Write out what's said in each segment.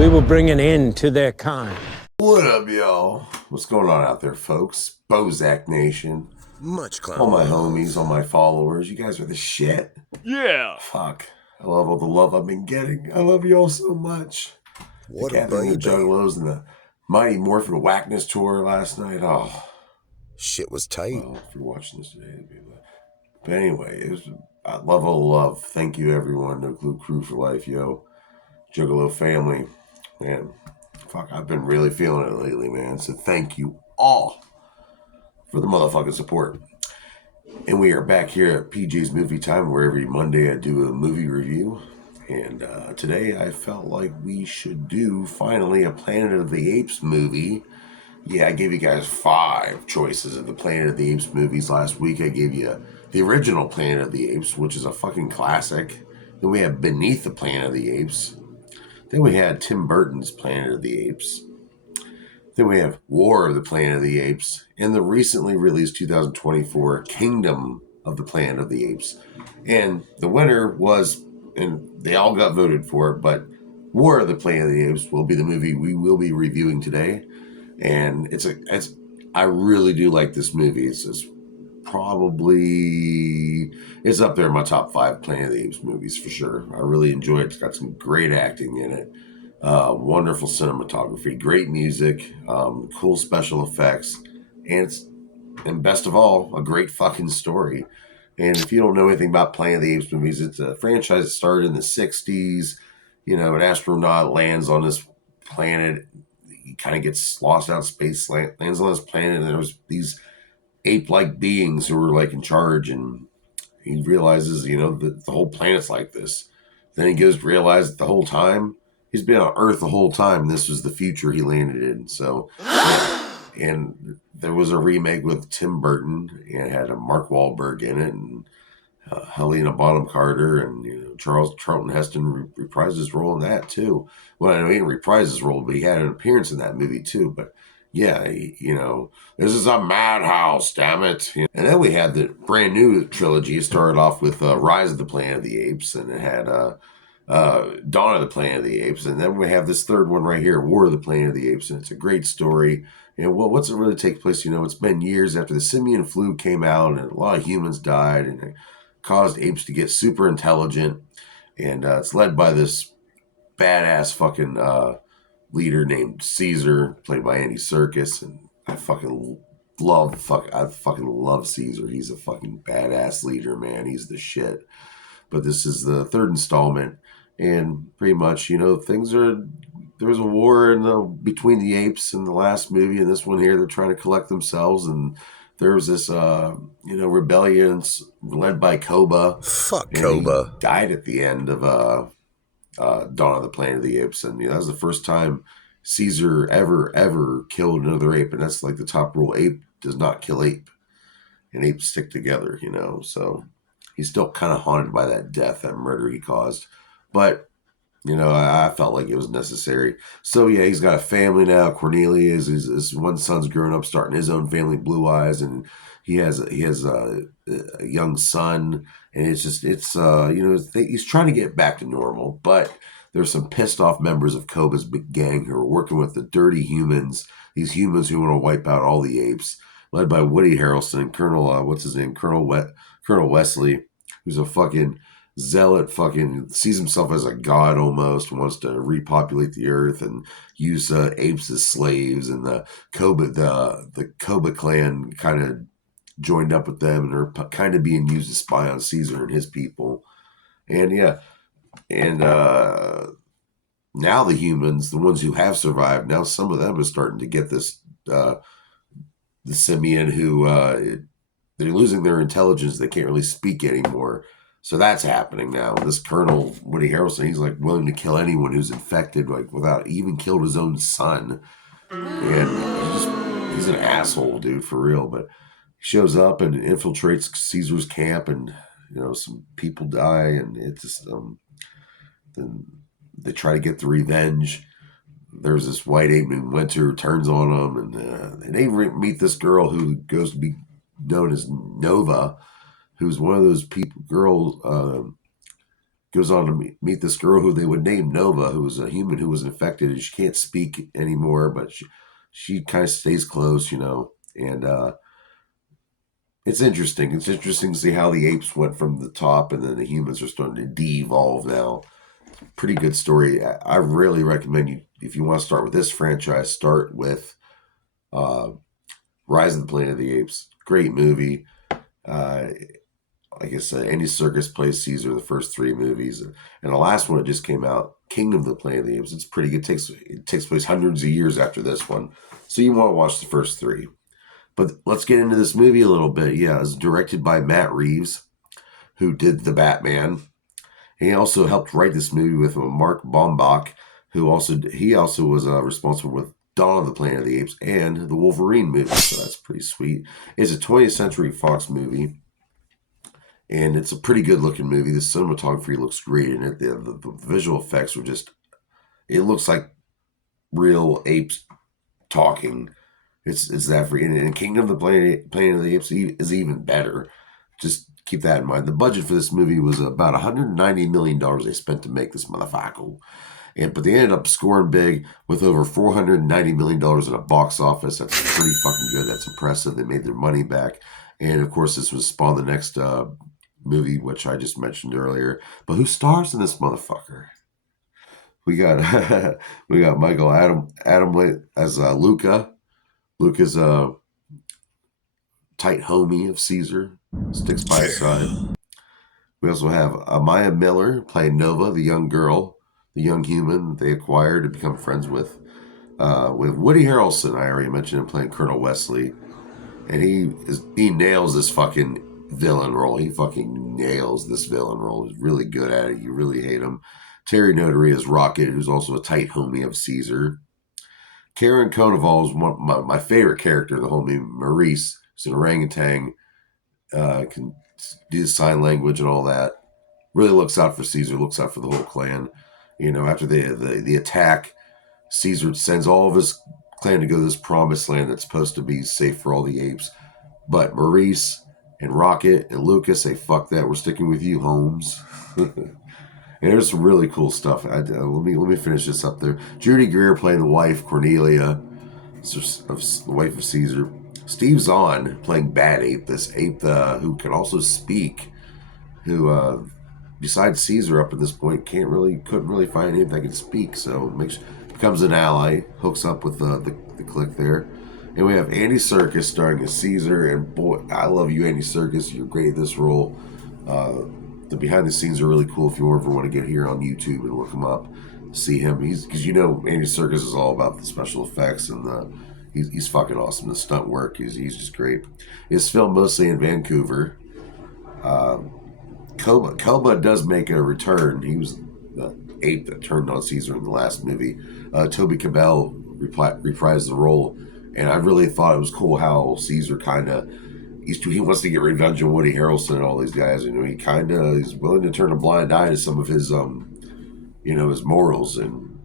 We will bring an end to their kind. What up, y'all? What's going on out there, folks? Bozak Nation. Much clown. All my homies, all my followers. You guys are the shit. Yeah. Fuck. I love all the love I've been getting. I love you all so much. What the a Gathering of the baby. Juggalos and the Mighty Morphin Whackness tour last night. Oh. Shit was tight. Well, if you're watching this today, but anyway, it was I love all the love. Thank you, everyone. No Glue Crew for life, yo. Juggalo family. Man, fuck, I've been really feeling it lately, man. So thank you all for the motherfucking support. And we are back here at PJ's Movie Time, where every Monday I do a movie review. And today I felt like we should do, finally, a Planet of the Apes movie. Yeah, I gave you guys 5 choices of the Planet of the Apes movies last week. I gave you the original Planet of the Apes, which is a fucking classic. Then we have Beneath the Planet of the Apes. Then we had Tim Burton's Planet of the Apes. Then we have War of the Planet of the Apes. And the recently released 2024 Kingdom of the Planet of the Apes. And the winner was, and they all got voted for it, but War of the Planet of the Apes will be the movie we will be reviewing today. And I really do like this movie. It's up there in my top 5 Planet of the Apes movies for sure. I really enjoy it. It's got some great acting in it, wonderful cinematography, great music, cool special effects, and best of all, a great fucking story. And if you don't know anything about Planet of the Apes movies, it's a franchise that started in the 60s. You know, an astronaut lands on this planet. He kind of gets lost out in space, lands on this planet, and there's these ape-like beings who are like in charge, and he realizes, you know, that the whole planet's like this. Then he goes to realize that the whole time he's been on Earth the whole time. This was the future he landed in. So, and there was a remake with Tim Burton, and it had a Mark Wahlberg in it, and Helena Bonham Carter, and Charlton Heston reprised his role in that too. Well, I know he didn't reprise his role, but he had an appearance in that movie too. But yeah, this is a madhouse, damn it. And then we had the brand new trilogy. It started off with Rise of the Planet of the Apes, and it had Dawn of the Planet of the Apes, and then we have this third one right here, War of the Planet of the Apes, and it's a great story. And what's it really take place? It's been years after the simian flu came out, and a lot of humans died, and it caused apes to get super intelligent. And it's led by this badass fucking leader named Caesar, played by Andy Serkis, and I fucking love Caesar. He's a fucking badass leader, man. He's the shit. But this is the third installment, and pretty much, there's a war between the apes in the last movie, and this one here, they're trying to collect themselves, and there's this, rebellion led by Koba. Fuck Koba. He died at the end of Dawn of the Planet of the Apes, and that was the first time Caesar ever killed another ape, and that's like the top rule: ape does not kill ape, and apes stick together. So he's still kind of haunted by that death, that murder he caused, but I felt like it was necessary. So yeah, he's got a family now. Cornelius, his one son's grown up, starting his own family, Blue Eyes, and he has a young son, and he's trying to get back to normal, but there's some pissed off members of Koba's big gang who are working with the dirty humans, these humans who want to wipe out all the apes, led by Woody Harrelson, Colonel Wesley, who's a fucking zealot, fucking sees himself as a god almost, wants to repopulate the earth and use apes as slaves, and the Koba clan kind of joined up with them, and are kind of being used to spy on Caesar and his people. And yeah, and now the humans, the ones who have survived, now some of them are starting to get this the simian who they're losing their intelligence. They can't really speak anymore. So that's happening now. This Colonel Woody Harrelson, he's like willing to kill anyone who's infected, like without even killed his own son. And he's an asshole, dude, for real. But he shows up and infiltrates Caesar's camp, and some people die, and it's just then they try to get the revenge. There's this white ape named Winter who turns on them, and they meet this girl who goes to be known as Nova, who's one of those girls goes on to meet this girl who they would name Nova, who was a human who was infected, and she can't speak anymore, but she kind of stays close, and it's interesting. It's interesting to see how the apes went from the top, and then the humans are starting to de-evolve now. Pretty good story. I really recommend you, if you want to start with this franchise, start with uh, Rise of the Planet of the Apes. Great movie. Like I said, Andy Serkis plays Caesar in the first three movies, and the last one that just came out, Kingdom of the Planet of the Apes. It's pretty good. It takes place hundreds of years after this one, so you want to watch the first three. But let's get into this movie a little bit. Yeah, it's directed by Matt Reeves, who did The Batman. He also helped write this movie with Mark Baumbach, who also was responsible with Dawn of the Planet of the Apes and the Wolverine movie. So that's pretty sweet. It's a 20th Century Fox movie, and it's a pretty good looking movie. The cinematography looks great in it. The visual effects are just, it looks like real apes talking. It's that free. And Kingdom of the Planet of the Apes is even better. Just keep that in mind. The budget for this movie was about $190 million they spent to make this motherfucker. But they ended up scoring big with over $490 million in a box office. That's pretty fucking good. That's impressive. They made their money back. And of course, this was spawned the next movie, which I just mentioned earlier. But who stars in this motherfucker? We got Michael Adam as Luca. Luca's a tight homie of Caesar, sticks by his side. We also have Amaya Miller playing Nova, the young girl, the young human they acquired to become friends with. With Woody Harrelson, I already mentioned him playing Colonel Wesley, and he nails this fucking villain role. He fucking nails this villain role. He's really good at it. You really hate him. Terry Notary is Rocket, who's also a tight homie of Caesar. Karen Konoval is my favorite character in the whole movie. Maurice is an orangutan, can do sign language and all that. Really looks out for Caesar, looks out for the whole clan. After the attack, Caesar sends all of his clan to go to this promised land that's supposed to be safe for all the apes. But Maurice and Rocket and Lucas say, fuck that, we're sticking with you, Holmes. And there's some really cool stuff. Let me finish this up there. Judy Greer playing the wife, Cornelia, the wife of Caesar. Steve Zahn playing Bad Ape, this ape who can also speak, who besides Caesar up at this point couldn't really find anything that can speak. So becomes an ally, hooks up with the clique there. And we have Andy Serkis starring as Caesar, and boy, I love you, Andy Serkis. You're great at this role. The behind the scenes are really cool if you ever want to get here on YouTube and look him up, see him. Because Andy Serkis is all about the special effects and he's fucking awesome. The stunt work, he's just great. It's filmed mostly in Vancouver. Koba does make a return. He was the ape that turned on Caesar in the last movie. Toby Cabell reprised the role, and I really thought it was cool how Caesar he wants to get revenge on Woody Harrelson and all these guys. He's willing to turn a blind eye to some of his his morals, and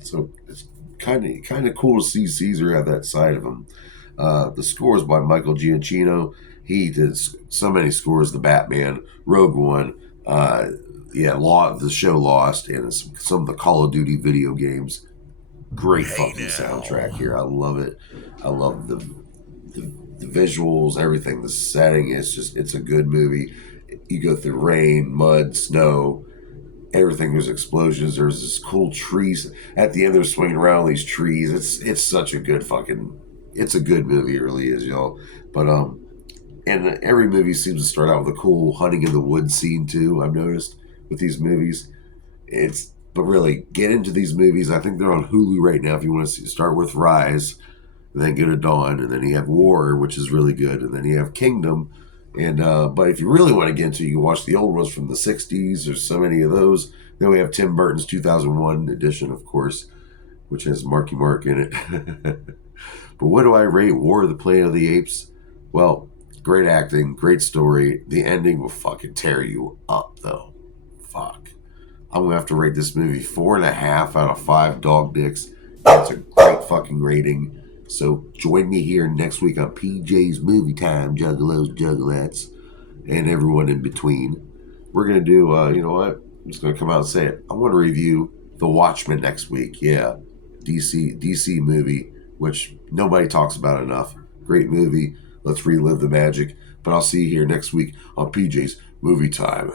so it's kind of cool to see Caesar have that side of him. The score is by Michael Giacchino. He did so many scores: The Batman, Rogue One, the show Lost, and some of the Call of Duty video games. Great fucking soundtrack here. I love it. I love the visuals, everything. The setting it's a good movie. You go through rain, mud, snow, everything. There's explosions. There's this cool trees at the end. They're swinging around these trees. It's such a good it's a good movie. It really is, y'all. But and every movie seems to start out with a cool hunting in the woods scene too. I've noticed with these movies. But really get into these movies. I think they're on Hulu right now. If you want to start with Rise, and then go to Dawn, and then you have War, which is really good, and then you have Kingdom. And but if you really want to get into it, you can watch the old ones from the 60s. There's so many of those. Then we have Tim Burton's 2001 edition, of course, which has Marky Mark in it. But what do I rate War of the Planet of the Apes? Well, great acting, great story. The ending will fucking tear you up, though. Fuck. I'm going to have to rate this movie 4.5 out of 5 dog dicks. It's a great fucking rating. So join me here next week on PJ's Movie Time, Juggalos, Juggalettes, and everyone in between. We're going to do, you know what? I'm just going to come out and say it. I want to review The Watchmen next week. Yeah, DC movie, which nobody talks about enough. Great movie. Let's relive the magic. But I'll see you here next week on PJ's Movie Time.